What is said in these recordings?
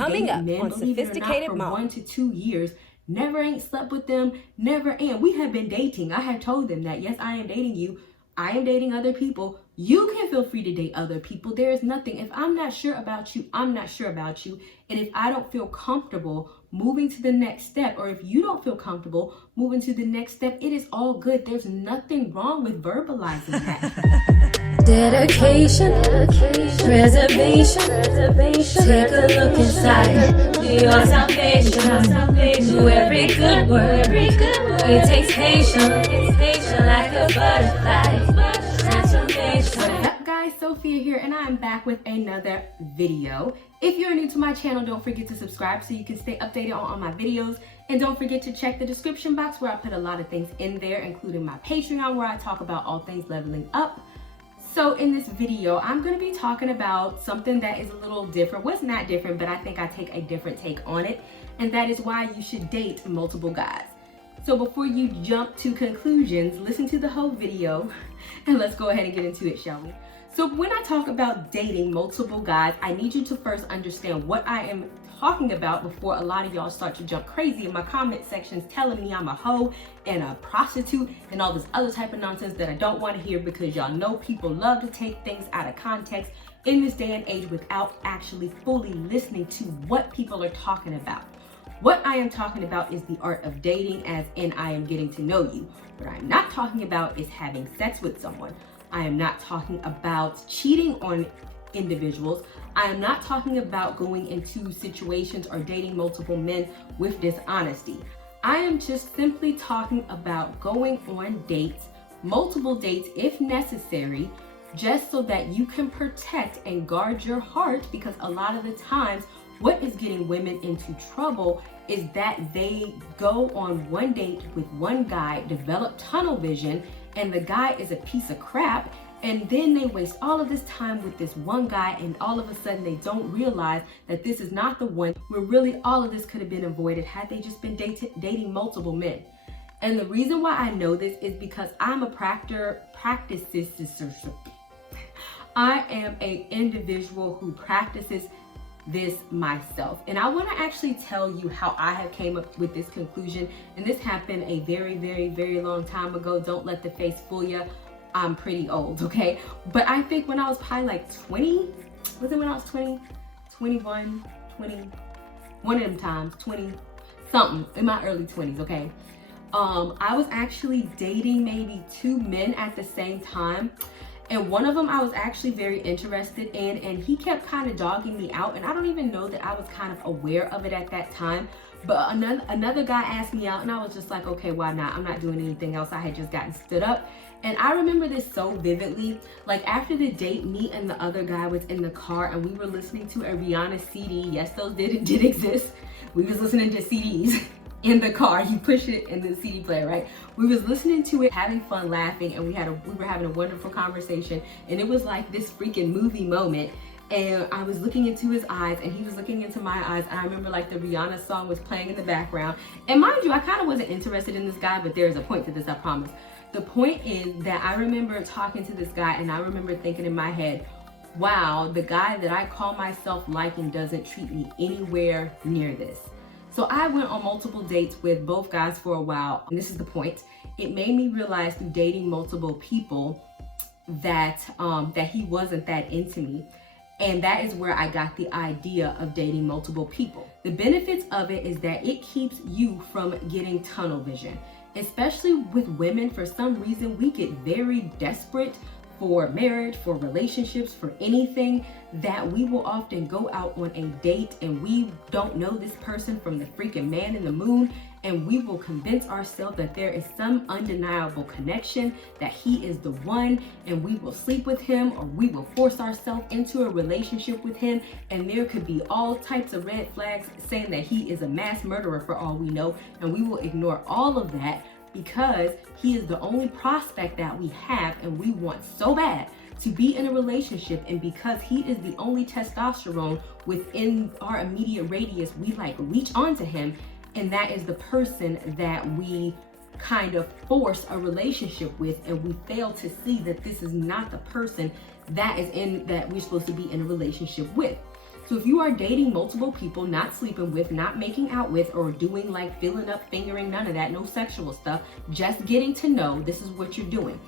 Coming date up men, on believe it or not, Sophisticated for Mom. 1 to 2 years. Never ain't slept with them, never am. We have been dating. I have told them that, yes, I am dating you. I am dating other people. You can feel free to date other people. There is nothing. If I'm not sure about you, I'm not sure about you. And if I don't feel comfortable moving to the next step, or if you don't feel comfortable moving to the next step, it is all good. There's nothing wrong with verbalizing that. Dedication, preservation, take a look inside, do your salvation, do every good word, it takes patience, like a butterfly, transformation. What is up, guys? Sophia here, and I'm back with another video. If you're new to my channel, don't forget to subscribe so you can stay updated on all my videos, and don't forget to check the description box where I put a lot of things in there, including my Patreon where I talk about all things leveling up. So in this video, I'm going to be talking about something that is a little different. Well, it's not different, but I think I take a different take on it, and that is why you should date multiple guys. So before you jump to conclusions, listen to the whole video, and let's go ahead and get into it, shall we? So when I talk about dating multiple guys, I need you to first understand what I am talking about before a lot of y'all start to jump crazy in my comment sections telling me I'm a hoe and a prostitute and all this other type of nonsense that I don't want to hear, because y'all know people love to take things out of context in this day and age without actually fully listening to what people are talking about. What I am talking about is the art of dating, as in I am getting to know you. What I'm not talking about is having sex with someone. I am not talking about cheating on individuals. I am not talking about going into situations or dating multiple men with dishonesty. I am just simply talking about going on dates, multiple dates if necessary, just so that you can protect and guard your heart, because a lot of the times what is getting women into trouble is that they go on one date with one guy, develop tunnel vision, and the guy is a piece of crap, and then they waste all of this time with this one guy, and all of a sudden they don't realize that this is not the one, where really all of this could have been avoided had they just been dating multiple men. And the reason why I know this is because I'm a I am an individual who practices this myself, and I want to actually tell you how I have came up with this conclusion. And this happened a very, very, very long time ago. Don't let the face fool you. I'm pretty old, okay? But I think when I was probably like 20, was it when I was 20, 21, 20, one of them times, 20 something, in my early 20s, okay? I was actually dating maybe 2 men at the same time. And one of them I was actually very interested in, and he kept kind of dogging me out, and I don't even know that I was kind of aware of it at that time. But another guy asked me out, and I was just like, okay, why not? I'm not doing anything else. I had just gotten stood up. And I remember this so vividly. Like, after the date, me and the other guy was in the car, and we were listening to a Rihanna CD. Yes, those did exist. We was listening to CDs in the car. You push it in the CD player, right? We was listening to it, having fun, laughing, and we were having a wonderful conversation, and it was like this freaking movie moment. And I was looking into his eyes, and he was looking into my eyes, and I remember like the Rihanna song was playing in the background. And mind you, I kind of wasn't interested in this guy, but there's a point to this, I promise. The point is that I remember talking to this guy, and I remember thinking in my head, wow, the guy that I call myself liking doesn't treat me anywhere near this. So I went on multiple dates with both guys for a while, and this is the point. It made me realize through dating multiple people that he wasn't that into me. And that is where I got the idea of dating multiple people. The benefits of it is that it keeps you from getting tunnel vision. Especially with women, for some reason, we get very desperate for marriage, for relationships, for anything, that we will often go out on a date and we don't know this person from the freaking man in the moon, and we will convince ourselves that there is some undeniable connection, that he is the one, and we will sleep with him, or we will force ourselves into a relationship with him, and there could be all types of red flags saying that he is a mass murderer for all we know, and we will ignore all of that because he is the only prospect that we have, and we want so bad to be in a relationship, and because he is the only testosterone within our immediate radius, we like reach onto him, and that is the person that we kind of force a relationship with, and we fail to see that this is not the person that we're supposed to be in a relationship with. So if you are dating multiple people, not sleeping with, not making out with, or doing like filling up, fingering, none of that, no sexual stuff, just getting to know, this is what you're doing.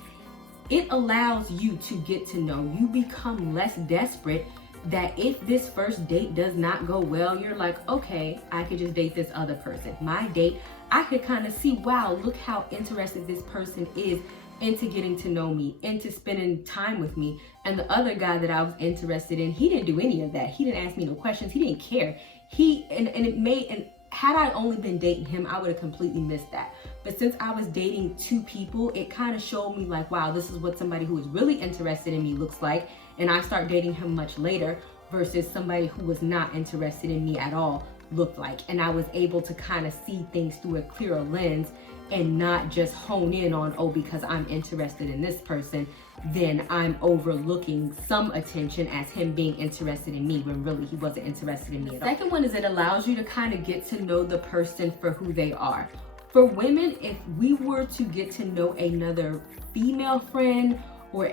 It allows you to get to know. You become less desperate that if this first date does not go well, you're like, okay, I could just date this other person. My date, I could kind of see, wow, look how interested this person is into getting to know me, into spending time with me. And the other guy that I was interested in, he didn't do any of that. He didn't ask me no questions. He didn't care. And had I only been dating him, I would have completely missed that. But since I was dating two people, it kind of showed me like, wow, this is what somebody who is really interested in me looks like. And I start dating him much later versus somebody who was not interested in me at all looked like. And I was able to kind of see things through a clearer lens and not just hone in on, oh, because I'm interested in this person, then I'm overlooking some attention as him being interested in me when really he wasn't interested in me at all. Second one is it allows you to kind of get to know the person for who they are. For women, if we were to get to know another female friend or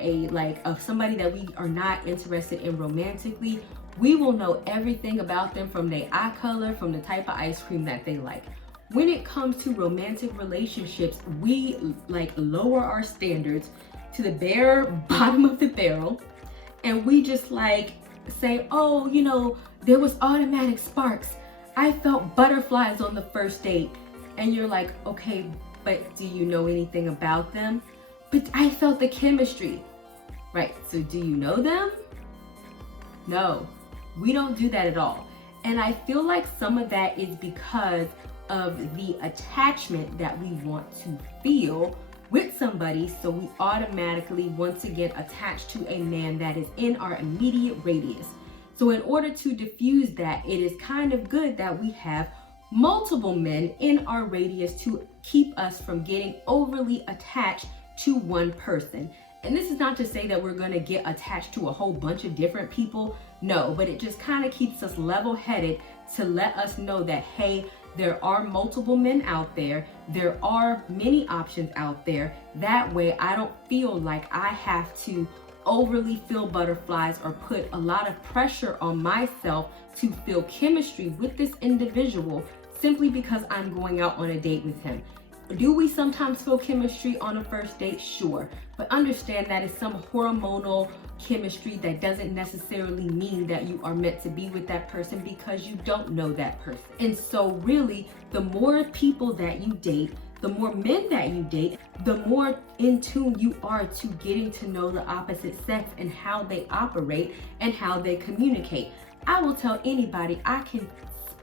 somebody that we are not interested in romantically, we will know everything about them, from their eye color, from the type of ice cream that they like. When it comes to romantic relationships, we lower our standards to the bare bottom of the barrel, and we just say, oh, there was automatic sparks. I felt butterflies on the first date. And you're like, okay, but do you know anything about them? But I felt the chemistry. Right, so do you know them? No, we don't do that at all. And I feel like some of that is because of the attachment that we want to feel with somebody, so we automatically once again attach to a man that is in our immediate radius. So in order to diffuse that, it is kind of good that we have multiple men in our radius to keep us from getting overly attached to one person. And this is not to say that we're going to get attached to a whole bunch of different people. No, but it just kind of keeps us level-headed to let us know that, hey, there are multiple men out there. There are many options out there. That way I don't feel like I have to overly feel butterflies or put a lot of pressure on myself to feel chemistry with this individual simply because I'm going out on a date with him. Do we sometimes feel chemistry on a first date? Sure. But understand that it's some hormonal chemistry that doesn't necessarily mean that you are meant to be with that person, because you don't know that person. And so really, the more people that you date, the more men that you date, the more in tune you are to getting to know the opposite sex and how they operate and how they communicate. I will tell anybody, I can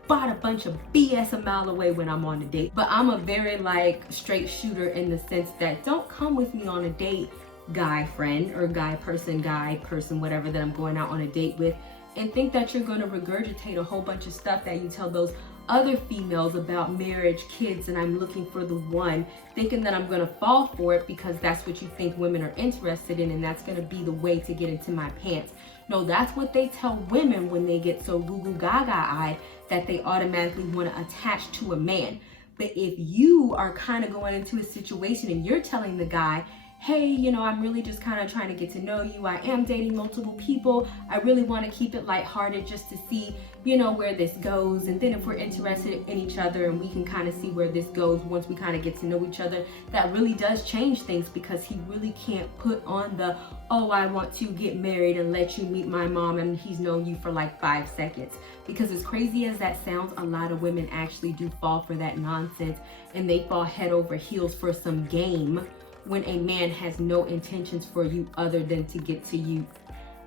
spot a bunch of BS a mile away when I'm on a date, but I'm a very straight shooter in the sense that don't come with me on a date, guy friend or guy person, whatever that I'm going out on a date with, and think that you're going to regurgitate a whole bunch of stuff that you tell those other females about marriage, kids, and I'm looking for the one, thinking that I'm going to fall for it because that's what you think women are interested in and that's going to be the way to get into my pants. No, that's what they tell women when they get so goo goo gaga eyed that they automatically want to attach to a man. But if you are kind of going into a situation and you're telling the guy, hey, I'm really just kind of trying to get to know you. I am dating multiple people. I really want to keep it lighthearted just to see, where this goes. And then if we're interested in each other and we can kind of see where this goes once we kind of get to know each other, that really does change things, because he really can't put on the, oh, I want to get married and let you meet my mom and he's known you for 5 seconds. Because as crazy as that sounds, a lot of women actually do fall for that nonsense, and they fall head over heels for some game when a man has no intentions for you other than to get to you,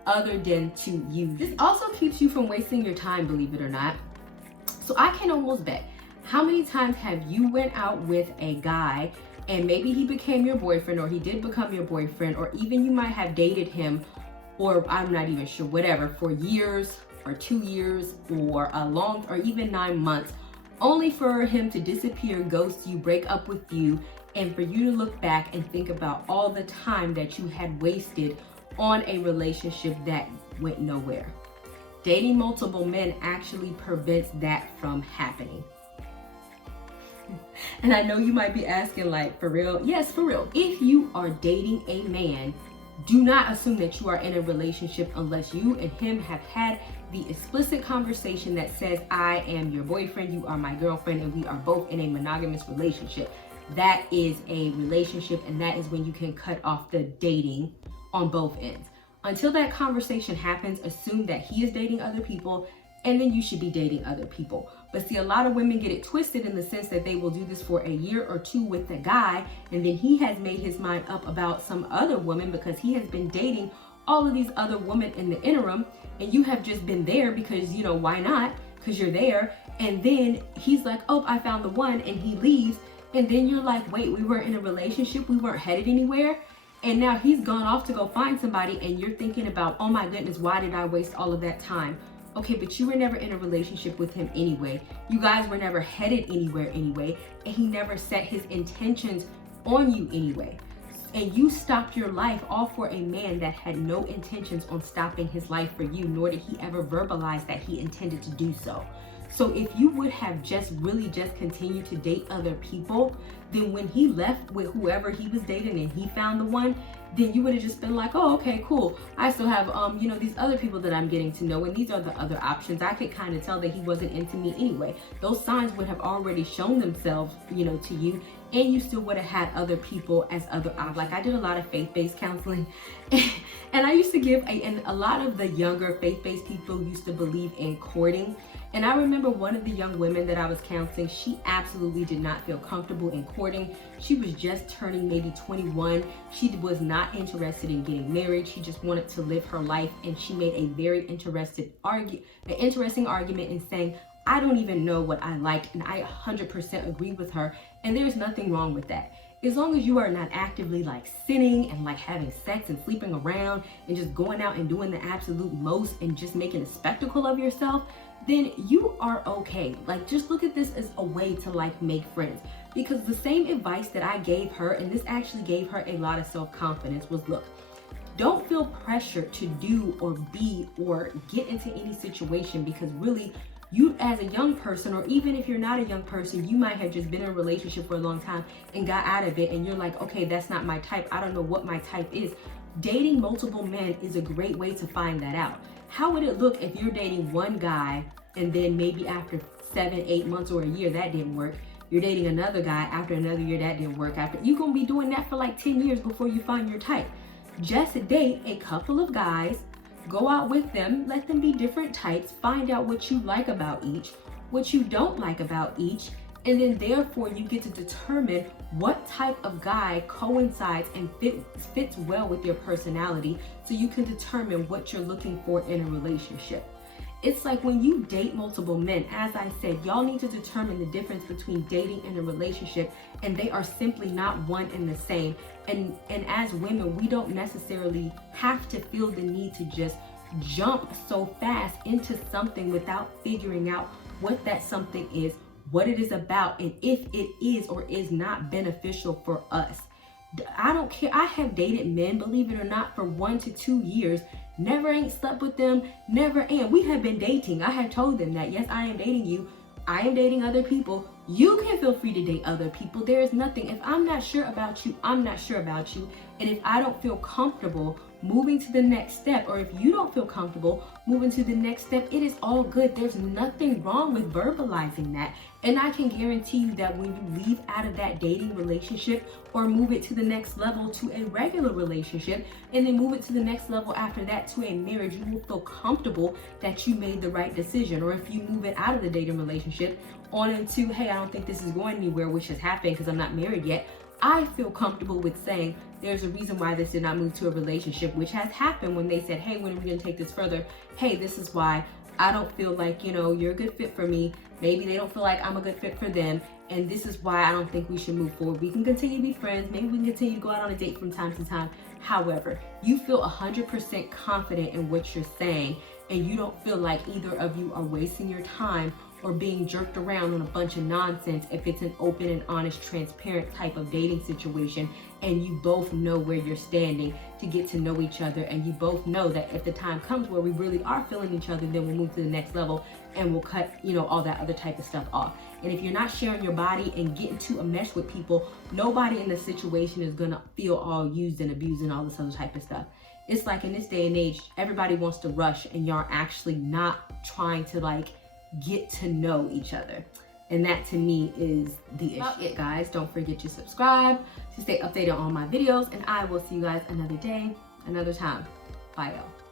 other than to use. This also keeps you from wasting your time, believe it or not. So I can almost bet, how many times have you went out with a guy and maybe he became your boyfriend, or he did become your boyfriend, or even you might have dated him, or I'm not even sure, whatever, for years or 2 years or or even 9 months, only for him to disappear, ghost you, break up with you, and for you to look back and think about all the time that you had wasted on a relationship that went nowhere. Dating multiple men actually prevents that from happening. And I know you might be asking, for real? Yes, for real. If you are dating a man Do not assume that you are in a relationship unless you and him have had the explicit conversation that says, I am your boyfriend, you are my girlfriend, and we are both in a monogamous relationship. That is a relationship, and that is when you can cut off the dating on both ends. Until that conversation happens, assume that he is dating other people, and then you should be dating other people. But see, a lot of women get it twisted in the sense that they will do this for a year or two with the guy, and then he has made his mind up about some other woman because he has been dating all of these other women in the interim, and you have just been there because, you know, why not? Because you're there. And then he's like, oh, I found the one, and he leaves. And then you're like, wait, we weren't in a relationship, we weren't headed anywhere. And now he's gone off to go find somebody, and you're thinking about, oh my goodness, why did I waste all of that time? Okay, but you were never in a relationship with him anyway. You guys were never headed anywhere anyway, and he never set his intentions on you anyway. And you stopped your life all for a man that had no intentions on stopping his life for you, nor did he ever verbalize that he intended to do so. So if you would have just really just continued to date other people, then when he left with whoever he was dating and he found the one, then you would have just been like, oh, okay, cool. I still have, these other people that I'm getting to know, and these are the other options. I could kind of tell that he wasn't into me anyway. Those signs would have already shown themselves, to you, and you still would have had other people as other, like I did a lot of faith-based counseling, and I used to give, and a lot of the younger faith-based people used to believe in courting. And I remember one of the young women that I was counseling, she absolutely did not feel comfortable in courting. She was just turning maybe 21. She was not interested in getting married. She just wanted to live her life. And she made a very interesting argument in saying, I don't even know what I like. And I 100% agree with her. And there's nothing wrong with that. As long as you are not actively like sinning and like having sex and sleeping around and just going out and doing the absolute most and just making a spectacle of yourself, then you are okay. Like, just look at this as a way to like make friends. Because the same advice that I gave her, and this actually gave her a lot of self-confidence, was look, don't feel pressure to do or be or get into any situation, because really you as a young person, or even if you're not a young person, you might have just been in a relationship for a long time and got out of it, and you're like, okay, that's not my type. I don't know what my type is. Dating multiple men is a great way to find that out. How would it look if you're dating one guy and then maybe after 7-8 months or a year that didn't work? You're dating another guy after another year that didn't work. After you're gonna be doing that for like 10 years before you find your type. Just date a couple of guys, go out with them, let them be different types, find out what you like about each, what you don't like about each, and then therefore you get to determine what type of guy coincides and fits well with your personality, so you can determine what you're looking for in a relationship. It's like when you date multiple men, as I said, y'all need to determine the difference between dating and a relationship, and they are simply not one and the same. And as women, we don't necessarily have to feel the need to just jump so fast into something without figuring out what that something is, what it is about, and if it is or is not beneficial for us. I don't care. I have dated men, believe it or not, for 1 to 2 years. Never ain't slept with them, never am. We have been dating. I have told them that, yes, I am dating you. I am dating other people. You can feel free to date other people. There is nothing. If I'm not sure about you, I'm not sure about you. And if I don't feel comfortable moving to the next step, or if you don't feel comfortable moving to the next step, it is all good. There's nothing wrong with verbalizing that. And I can guarantee you that when you leave out of that dating relationship or move it to the next level to a regular relationship, and then move it to the next level after that to a marriage, you will feel comfortable that you made the right decision. Or if you move it out of the dating relationship on into, hey, I don't think this is going anywhere, which has happened because I'm not married yet, I feel comfortable with saying there's a reason why this did not move to a relationship, which has happened when they said, hey, when are we going to take this further? Hey, this is why I don't feel like, you're a good fit for me. Maybe they don't feel like I'm a good fit for them. And this is why I don't think we should move forward. We can continue to be friends. Maybe we can continue to go out on a date from time to time. However, you feel 100% confident in what you're saying, and you don't feel like either of you are wasting your time or being jerked around on a bunch of nonsense if it's an open and honest, transparent type of dating situation, and you both know where you're standing to get to know each other, and you both know that if the time comes where we really are feeling each other, then we'll move to the next level and we'll cut, all that other type of stuff off. And if you're not sharing your body and getting to a mesh with people, nobody in the situation is gonna feel all used and abused and all this other type of stuff. It's like in this day and age, everybody wants to rush and y'all actually not trying to get to know each other. And that to me is the issue. Guys, don't forget to subscribe to stay updated on all my videos, and I will see you guys another day, another time. Bye y'all.